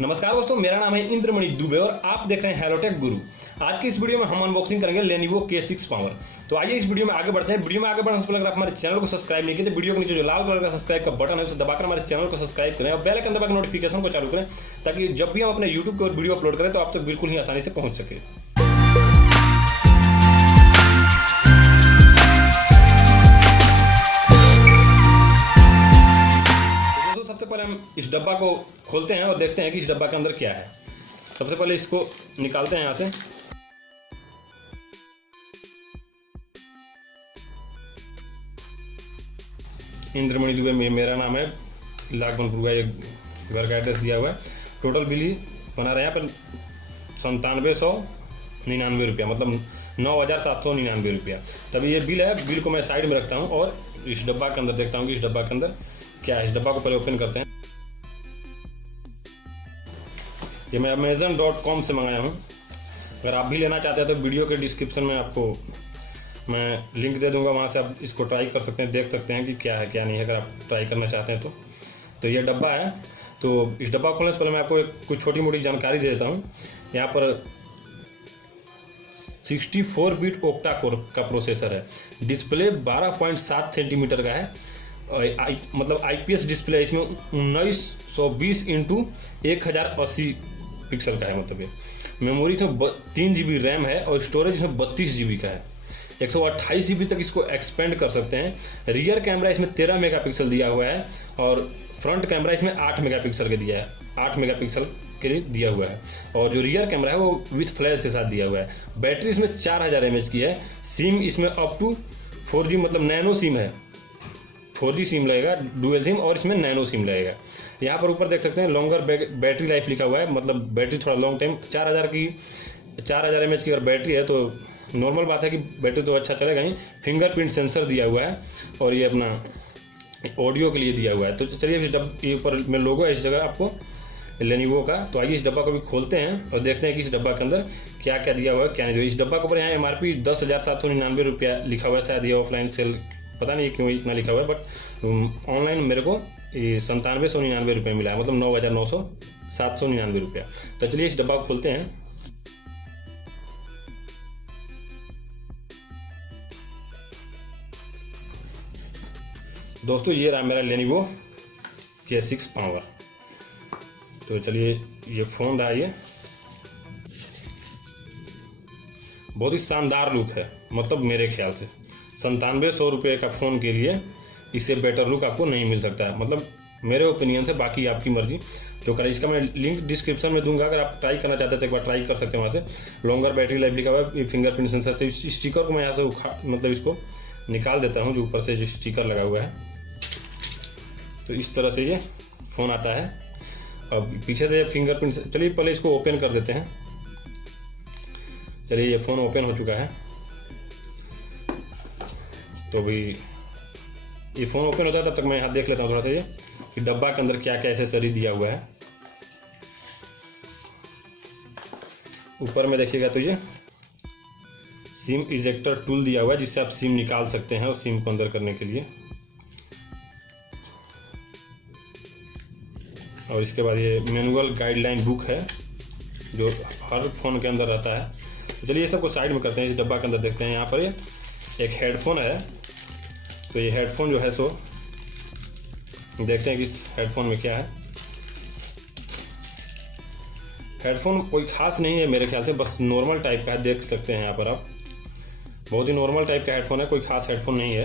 नमस्कार दोस्तों, मेरा नाम है इंद्रमणि दुबे और आप देख रहे हैं हेलोटेक गुरु। आज की इस वीडियो में हम अनबॉक्सिंग करेंगे लेनोवो K6 पावर। तो आइए इस वीडियो में आगे बढ़ते हैं। वीडियो में आगे बढ़ने से पहले अगर आप हमारे चैनल को सब्सक्राइब नहीं किए तो वीडियो के नीचे जो लाल कलर का सब्सक्राइब का बटन है उसे दबाकर हमारे चैनल को सब्सक्राइब करें और बेल आइकन दबाकर नोटिफिकेशन को चालू करें, ताकि जब भी हम अपने यूट्यूब पर वीडियो अपलोड करें तो आप तक बिल्कुल ही आसानी से पहुंच सके। सबसे पहले हम इस डब्बा को खोलते हैं और देखते हैं कि इस डब्बा के अंदर क्या है। सबसे पहले इसको निकालते हैं यहाँ से। इंद्रमणि दुबे मेरा नाम है, लाखनपुर का एक घर का एड्रेस दिया हुआ है। टोटल बिल ही बना रहे हैं यहाँ पर 9799 रुपया, मतलब 9799 रुपया। तभी ये बिल है। बिल को मैं साइड में रखता हूँ और इस डब्बा के अंदर देखता हूँ कि इस डब्बा के अंदर क्या है। इस डब्बा को पहले ओपन करते हैं। ये मैं Amazon.com से मंगाया हूँ। अगर आप भी लेना चाहते हैं तो वीडियो के डिस्क्रिप्शन में आपको मैं लिंक दे दूंगा, वहाँ से आप इसको ट्राई कर सकते हैं, देख सकते हैं कि क्या है क्या नहीं है, अगर आप ट्राई करना चाहते हैं तो ये डब्बा है। तो इस डब्बा खोलने से पहले मैं आपको कुछ छोटी मोटी जानकारी दे देता हूँ। यहाँ पर 64 बिट ओक्टा कोर का प्रोसेसर है। डिस्प्ले 12.7 सेंटीमीटर का है और मतलब IPS डिस्प्ले है। इसमें 1920 इंटू 1080 पिक्सल का है। मतलब ये मेमोरी इसमें 3 GB रैम है और स्टोरेज इसमें 32 GB का है। 128 GB तक इसको एक्सपेंड कर सकते हैं। रियर कैमरा इसमें 13 मेगापिक्सल दिया हुआ है और फ्रंट कैमरा इसमें 8 मेगापिक्सल के दिया है, 8 मेगापिक्सल के लिए दिया हुआ है। और जो रियर कैमरा है वो विथ फ्लैश के साथ दिया हुआ है। बैटरी इसमें 4000 mAh की है। सिम इसमें अप टू 4G मतलब नैनो सिम है, 4G सिम लगेगा, डुअल सिम, और इसमें नैनो सिम लगेगा। यहाँ पर ऊपर देख सकते हैं लॉन्गर बैटरी लाइफ लिखा हुआ है, मतलब बैटरी थोड़ा लॉन्ग टाइम। 4000 mAh की अगर बैटरी है तो नॉर्मल बात है कि बैटरी तो अच्छा चलेगा ही। फिंगरप्रिंट सेंसर दिया हुआ है और ये अपना ऑडियो के लिए दिया हुआ है। तो चलिए ये ऊपर में लोगो है इस जगह आपको लेनोवो का। तो आइए इस डब्बा को भी खोलते हैं और देखते हैं कि इस डब्बा के अंदर क्या क्या दिया हुआ है क्या नहीं दिया। इस डब्बा के ऊपर यहाँ MRP 10,799 रुपया लिखा हुआ है। शायद ये ऑफलाइन सेल, पता नहीं क्यों इतना लिखा हुआ है, बट ऑनलाइन मेरे को 9799 रुपये मिला है, मतलब 799 रुपया। तो चलिए इस डब्बा को खोलते हैं। दोस्तों ये रहा मेरा लेनोवो K6 पावर। तो चलिए ये फ़ोन रहा, ये बहुत ही शानदार लुक है। मतलब मेरे ख्याल से 9700 रुपये का फ़ोन के लिए इससे बेटर लुक आपको नहीं मिल सकता है, मतलब मेरे ओपिनियन से। बाकी आपकी मर्जी जो करें। इसका मैं लिंक डिस्क्रिप्शन में दूंगा, अगर आप ट्राई करना चाहते हैं तो एक बार ट्राई कर सकते हैं। वहाँ से लॉन्गर बैटरी लाइफ लिखा हुआ है, फिंगरप्रिंट सेंसर। तो इस स्टिकर को मैं यहाँ से मतलब इसको निकाल देता हूँ, जो ऊपर से जो स्टिकर लगा हुआ है। तो इस तरह से ये फ़ोन आता है। अब पीछे से फिंगरप्रिंट, चलिए पहले इसको ओपन कर देते हैं। चलिए ये फ़ोन ओपन हो चुका है। तो भी ये फ़ोन ओपन होता है तब तक मैं यहाँ देख लेता हूँ थोड़ा सा ये कि डब्बा के अंदर क्या क्या एक्सेसरी दिया हुआ है। ऊपर में देखिएगा तो ये सिम इजेक्टर टूल दिया हुआ है, जिससे आप सिम निकाल सकते हैं और सिम को अंदर करने के लिए। और इसके बाद ये मैनुअल गाइडलाइन बुक है जो हर फ़ोन के अंदर रहता है। तो चलिए ये सबको साइड में करते हैं। इस डब्बा के अंदर देखते हैं। यहाँ पर ये एक हेडफोन है। तो ये हेडफोन जो है सो देखते हैं कि इस हेडफोन में क्या है। हेडफोन कोई खास नहीं है मेरे ख्याल से, बस नॉर्मल टाइप का है। देख सकते हैं यहाँ पर आप, बहुत ही नॉर्मल टाइप का हेडफोन है, कोई खास हेडफोन नहीं है।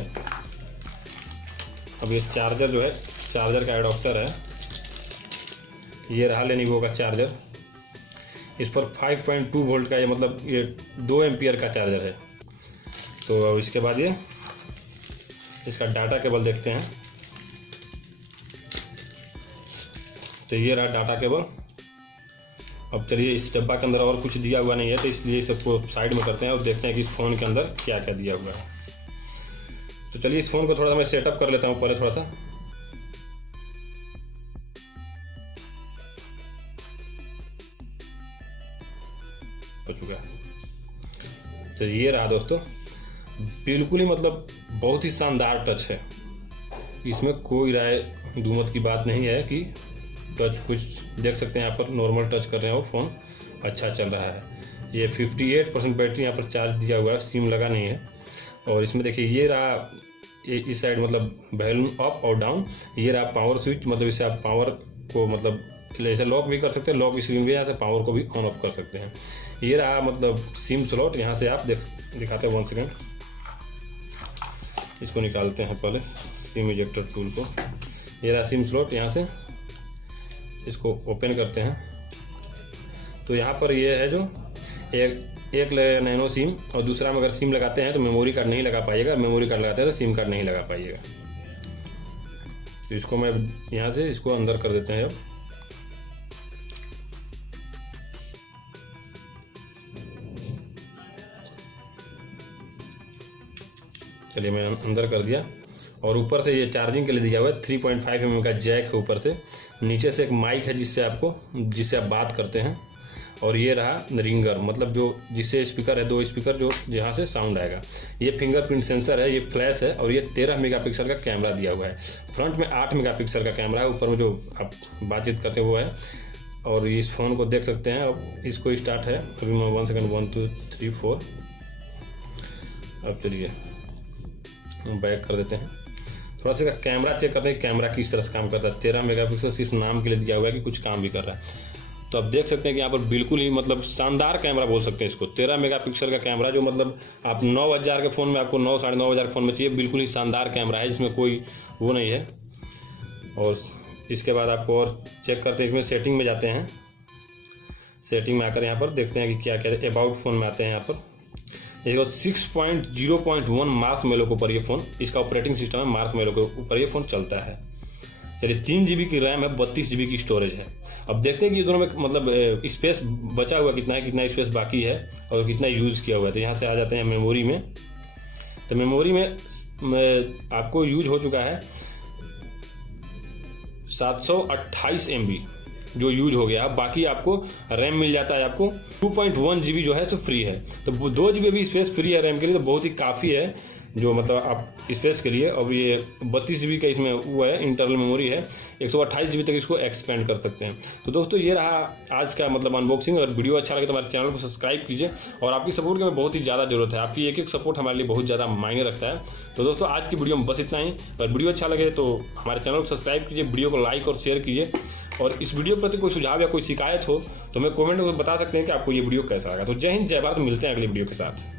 अब ये चार्जर जो है, चार्जर का एडाप्टर है। ये रहा लेनोवो का चार्जर। इस पर 5.2 वोल्ट का, ये मतलब ये 2 एम्पियर का चार्जर है। तो इसके बाद ये इसका डाटा केबल देखते हैं। तो ये रहा डाटा केबल। अब चलिए इस डब्बा के अंदर और कुछ दिया हुआ नहीं है, तो इसलिए सबको साइड में करते हैं और देखते हैं कि इस फ़ोन के अंदर क्या क्या दिया हुआ है। तो चलिए इस फ़ोन को थोड़ा सा मैं सेटअप कर लेता हूँ पहले थोड़ा सा। हो चुका है। तो ये रहा दोस्तों, बिल्कुल ही मतलब बहुत ही शानदार टच है। इसमें कोई राय दुमत की बात नहीं है कि टच कुछ देख सकते हैं यहाँ पर नॉर्मल टच कर रहे हैं और फ़ोन अच्छा चल रहा है। ये 58% बैटरी यहाँ पर चार्ज दिया हुआ है, सिम लगा नहीं है। और इसमें देखिए ये रहा इस साइड मतलब वॉल्यूम अप और डाउन, ये रहा पावर स्विच, मतलब इससे आप पावर को मतलब ऐसे लॉक भी कर सकते हैं, लॉक स्क्रीन भी, यहाँ से पावर को भी ऑन ऑफ कर सकते हैं। ये रहा मतलब सिम स्लॉट, यहाँ से आप दिखाते हैं 1 सेकेंड, इसको निकालते हैं पहले सिम इजेक्टर टूल को। ये रहा सिम स्लॉट, यहाँ से इसको ओपन करते हैं तो यहाँ पर ये है जो एक नैनो सिम, और दूसरा में अगर सिम लगाते हैं तो मेमोरी कार्ड नहीं लगा पाइएगा, मेमोरी कार्ड लगाते हैं तो सिम कार्ड नहीं लगा पाइएगा। तो इसको मैं यहाँ से इसको अंदर कर देते हैं। अब चलिए मैं अंदर कर दिया। और ऊपर से ये चार्जिंग के लिए दिया हुआ है, 3.5 mm का जैक है ऊपर से, नीचे से एक माइक है जिससे आप बात करते हैं। और ये रहा रिंगर, मतलब जो जिससे स्पीकर है, 2 स्पीकर जो जहाँ से साउंड आएगा। ये फिंगरप्रिंट सेंसर है, ये फ्लैश है, और ये 13 मेगापिक्सल का कैमरा दिया हुआ है। फ्रंट में 8 मेगापिक्सल का कैमरा है, ऊपर में जो आप बातचीत करते हैं वो है। और इस फ़ोन को देख सकते हैं। अब इसको स्टार्ट है, अभी मैं 1 सेकेंड 1 2 3 4। अब चलिए बैक कर देते हैं, थोड़ा सा कैमरा चेक करते हैं कैमरा किस तरह से काम करता है। 13 मेगापिक्सल सिर्फ नाम के लिए दिया हुआ है कि कुछ काम भी कर रहा है। तो आप देख सकते हैं कि यहाँ पर बिल्कुल ही मतलब शानदार कैमरा बोल सकते हैं इसको। 13 मेगापिक्सल का कैमरा जो मतलब आप 9000 के फ़ोन में, आपको 9 साढ़े 9 हज़ार फ़ोन में चाहिए, बिल्कुल ही शानदार कैमरा है, जिसमें कोई वो नहीं है। और इसके बाद आपको और चेक करते हैं, इसमें सेटिंग में जाते हैं। सेटिंग में आकर यहाँ पर देखते हैं कि क्या क्या अबाउट फ़ोन में आते हैं। यहाँ पर देखो 6.0.1 मार्शमैलो के ऊपर ये फ़ोन, इसका ऑपरेटिंग सिस्टम है, मार्शमैलो के ऊपर ये फ़ोन चलता है। चलिए 3 GB की रैम है, 32 GB की स्टोरेज है। अब देखते हैं कि दोनों में मतलब स्पेस बचा हुआ कितना है, कितना स्पेस बाकी है और कितना यूज़ किया हुआ है। तो यहाँ से आ जाते हैं मेमोरी में। तो मेमोरी में आपको यूज हो चुका है 728 MB जो यूज हो गया। बाकी आपको रैम मिल जाता है, आपको 2.1 GB जो है सो फ्री है। तो 2 GB भी स्पेस फ्री है रैम के लिए, तो बहुत ही काफ़ी है जो मतलब आप स्पेस के लिए। अब ये 32 GB का इसमें वो है, इंटरनल मेमोरी है, 128 GB तक इसको एक्सपेंड कर सकते हैं। तो दोस्तों ये रहा आज का मतलब अनबॉक्सिंग। और वीडियो अच्छा लगे तो हमारे चैनल को सब्सक्राइब कीजिए। और आपकी सपोर्ट की हमें बहुत ही ज़्यादा जरूरत है, आपकी एक सपोर्ट हमारे लिए बहुत ज़्यादा मायने रखता है। तो दोस्तों आज की वीडियो में बस इतना ही। अगर वीडियो अच्छा लगे तो हमारे चैनल को सब्सक्राइब कीजिए, वीडियो को लाइक और शेयर कीजिए। और इस वीडियो के प्रति कोई सुझाव या कोई शिकायत हो तो हमें कमेंट में बता सकते हैं कि आपको ये वीडियो कैसा लगा। तो जय हिंद, जय भारत, मिलते हैं अगली वीडियो के साथ।